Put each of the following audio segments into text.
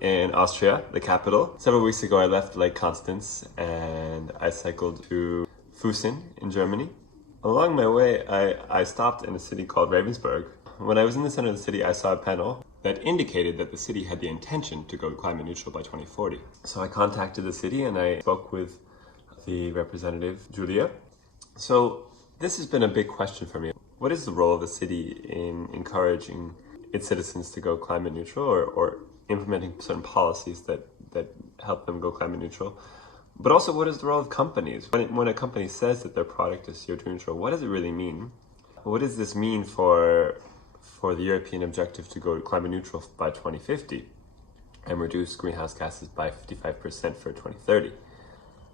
In Austria, the capital. Several weeks ago I left Lake Constance and I cycled to Füssen in Germany. Along my way I stopped in a city called Ravensburg. When I was in the center of the city I saw a panel that indicated that the city had the intention to go climate neutral by 2040. So I contacted the city and I spoke with the representative, Julia. So this has been a big question for me. What is the role of the city in encouraging its citizens to go climate neutral or implementing certain policies that help them go climate neutral? But also, what is the role of companies? When a company says that their product is CO2 neutral, what does it really mean? What does this mean for the European objective to go climate neutral by 2050 and reduce greenhouse gases by 55% for 2030?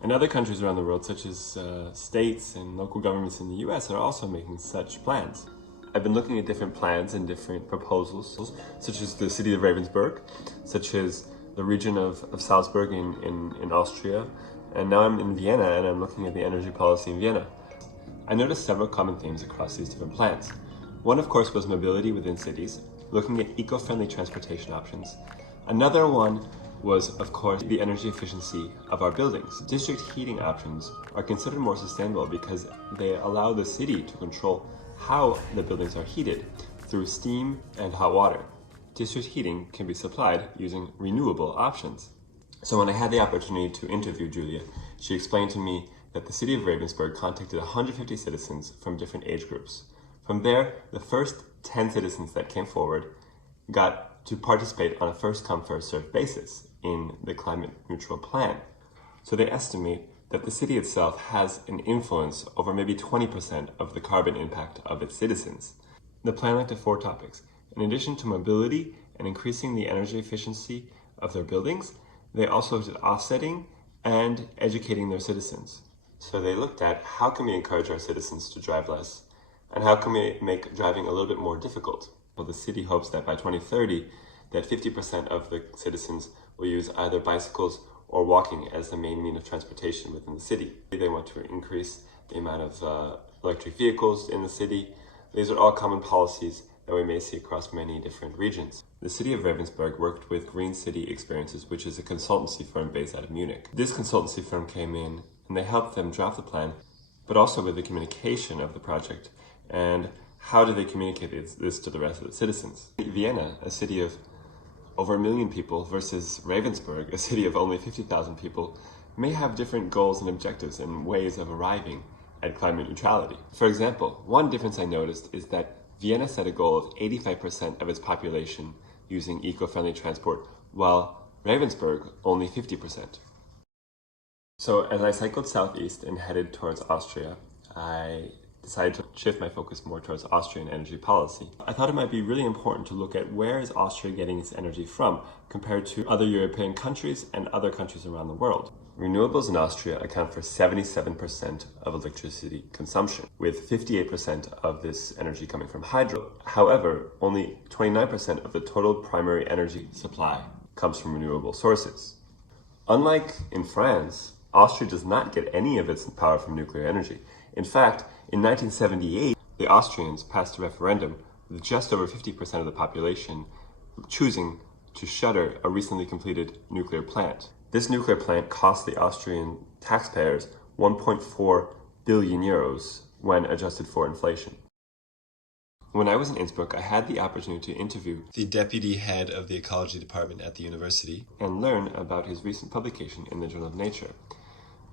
And other countries around the world, such as states and local governments in the US, are also making such plans. I've been looking at different plans and different proposals, such as the city of Ravensburg, such as the region of Salzburg in Austria, and now I'm in Vienna and I'm looking at the energy policy in Vienna. I noticed several common themes across these different plans. One, of course, was mobility within cities, looking at eco-friendly transportation options. Another one was, of course, the energy efficiency of our buildings. District heating options are considered more sustainable because they allow the city to control how the buildings are heated through steam and hot water. District heating can be supplied using renewable options. So when I had the opportunity to interview Julia, she explained to me that the city of Ravensburg contacted 150 citizens from different age groups. From there, the first 10 citizens that came forward got to participate on a first-come, first-served basis in the climate neutral plan. So they estimate that the city itself has an influence over maybe 20% of the carbon impact of its citizens. The plan looked at 4 topics. In addition to mobility and increasing the energy efficiency of their buildings, they also looked at offsetting and educating their citizens. So they looked at how can we encourage our citizens to drive less and how can we make driving a little bit more difficult. Well, the city hopes that by 2030, that 50% of the citizens will use either bicycles or walking as the main mean of transportation within the city. They want to increase the amount of electric vehicles in the city. These are all common policies that we may see across many different regions. The city of Ravensburg worked with Green City Experiences, which is a consultancy firm based out of Munich. This consultancy firm came in and they helped them draft the plan, but also with the communication of the project and how do they communicate this to the rest of the citizens. Vienna, a city of over 1 million people versus Ravensburg, a city of only 50,000 people, may have different goals and objectives and ways of arriving at climate neutrality. For example, one difference I noticed is that Vienna set a goal of 85% of its population using eco-friendly transport, while Ravensburg only 50%. So as I cycled southeast and headed towards Austria, I decided to shift my focus more towards Austrian energy policy. I thought it might be really important to look at where is Austria getting its energy from compared to other European countries and other countries around the world. Renewables in Austria account for 77% of electricity consumption, with 58% of this energy coming from hydro. However, only 29% of the total primary energy supply comes from renewable sources. Unlike in France, Austria does not get any of its power from nuclear energy. In fact, in 1978, the Austrians passed a referendum with just over 50% of the population choosing to shutter a recently completed nuclear plant. This nuclear plant cost the Austrian taxpayers 1.4 billion euros when adjusted for inflation. When I was in Innsbruck, I had the opportunity to interview the deputy head of the ecology department at the university and learn about his recent publication in the Journal of Nature.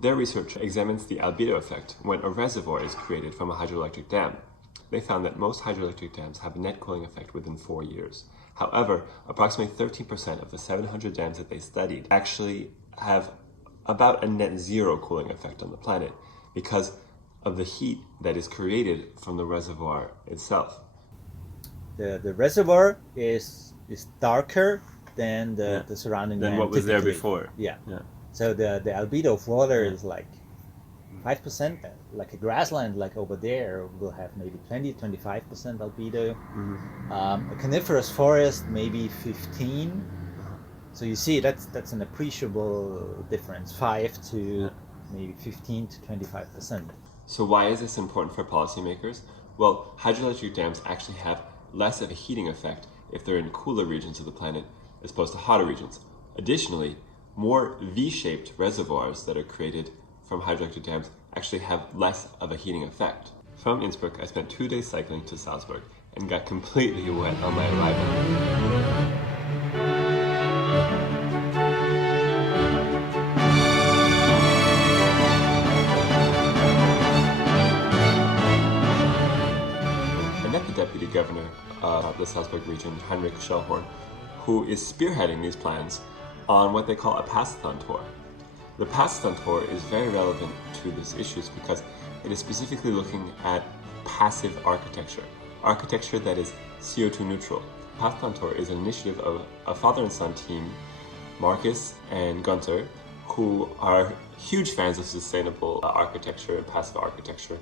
Their research examines the albedo effect when a reservoir is created from a hydroelectric dam. They found that most hydroelectric dams have a net cooling effect within 4 years. However, approximately 13% of the 700 dams that they studied actually have about a net zero cooling effect on the planet because of the heat that is created from the reservoir itself. The reservoir is darker than the surrounding than land. what was there typically. before. Yeah. Yeah. So the albedo of water is like 5%. Like a grassland, like over there, will have maybe 20-25% albedo. A coniferous forest, maybe 15. So you see, that's an appreciable difference, 5 to maybe 15 to 25%. So why is this important for policymakers? Well, hydroelectric dams actually have less of a heating effect if they're in cooler regions of the planet as opposed to hotter regions. Additionally, more V-shaped reservoirs that are created from hydroelectric dams actually have less of a heating effect. From Innsbruck, I spent 2 days cycling to Salzburg and got completely wet on my arrival. I met the deputy governor of the Salzburg region, Heinrich Schellhorn, who is spearheading these plans on what they call a passathon tour. The passathon tour is very relevant to these issues because it is specifically looking at passive architecture, architecture that is CO2 neutral. Passathon tour is an initiative of a father and son team, Marcus and Gunther, who are huge fans of sustainable architecture and passive architecture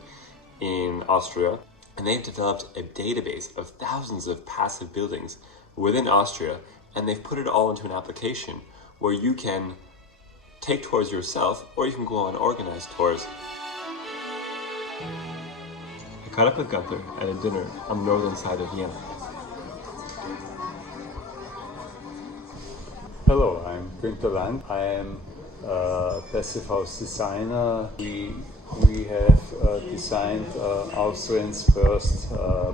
in Austria. And they've developed a database of thousands of passive buildings within Austria, and they've put it all into an application where you can take tours yourself, or you can go on organized tours. I caught up with Gunther at a dinner on the northern side of Vienna. Hello, I'm Günther Land. I am a passive house designer. We have designed Austria's first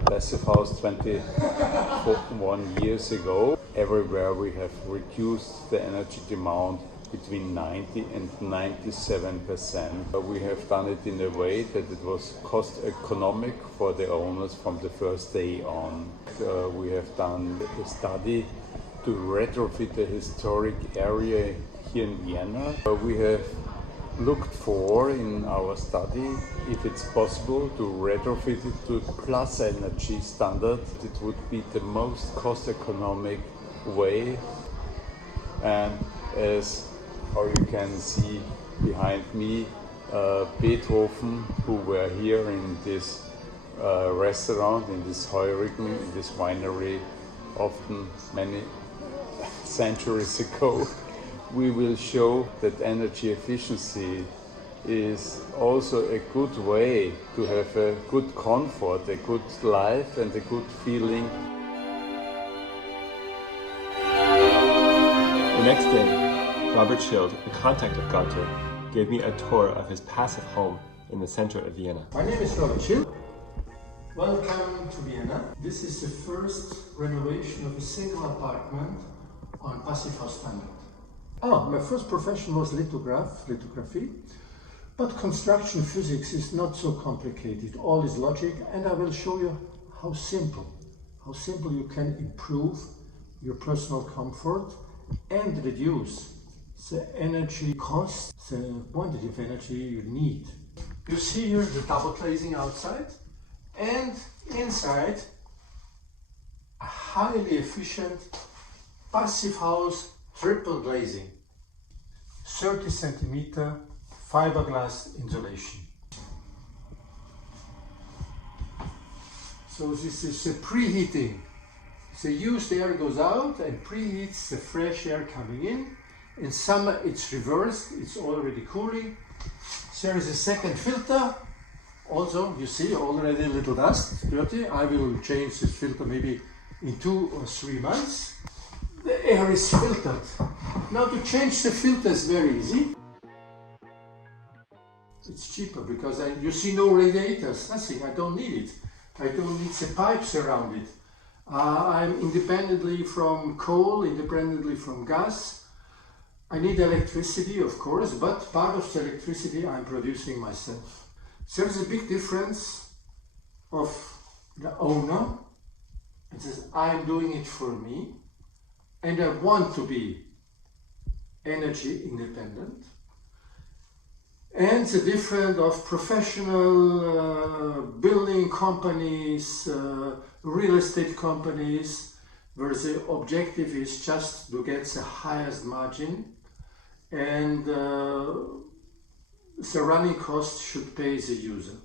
passive house 21 years ago. Everywhere we have reduced the energy demand between 90 and 97%. We have done it in a way that it was cost economic for the owners from the first day on. We have done a study to retrofit the historic area here in Vienna. We have looked for in our study if it's possible to retrofit it to plus energy standard. It would be the most cost economic way, and as how you can see behind me, Beethoven, who were here in this restaurant, in this Heurigen, in this winery, often many centuries ago. We will show that energy efficiency is also a good way to have a good comfort, a good life and a good feeling. The next day, Robert Schild, a contact of Gunther, gave me a tour of his passive home in the center of Vienna. My name is Robert Schild. Welcome to Vienna. This is the first renovation of a single apartment on passive house standard. My first profession was lithography, but construction physics is not so complicated. All is logic, and I will show you how simple you can improve your personal comfort and reduce the energy cost, the quantity of energy you need. You see here the double glazing outside, and inside a highly efficient passive house triple glazing, 30 centimeter fiberglass insulation. So this is the preheating. The used air goes out and preheats the fresh air coming in. In summer it's reversed, it's already cooling. There is a second filter. Also, you see already a little dust, dirty. I will change this filter maybe in 2 or 3 months. The air is filtered. Now to change the filter is very easy. It's cheaper because you see no radiators, nothing. I don't need it. I don't need the pipes around it. I'm independently from coal, independently from gas. I need electricity, of course, but part of the electricity I'm producing myself. There is a big difference of the owner. It says, I'm doing it for me, and I want to be energy independent. And the difference of professional building companies, real estate companies, where the objective is just to get the highest margin, and the running cost should pay the user.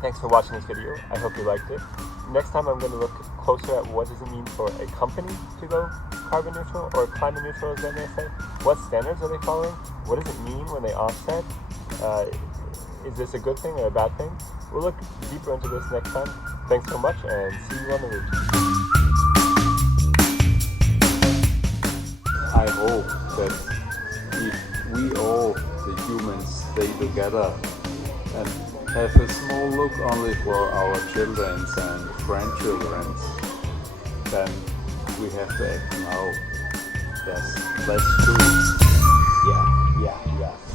Thanks for watching this video. I hope you liked it. Next time I'm going to look closer at what does it mean for a company to go carbon neutral or climate neutral, as they may say. What standards are they following? What does it mean when they offset? Is this a good thing or a bad thing? We'll look deeper into this next time. Thanks so much and see you on the route. I hope that if we all, the humans, stay together and have a small look only for our children and grandchildren, then we have to act now. Yes, let's do it. Yeah.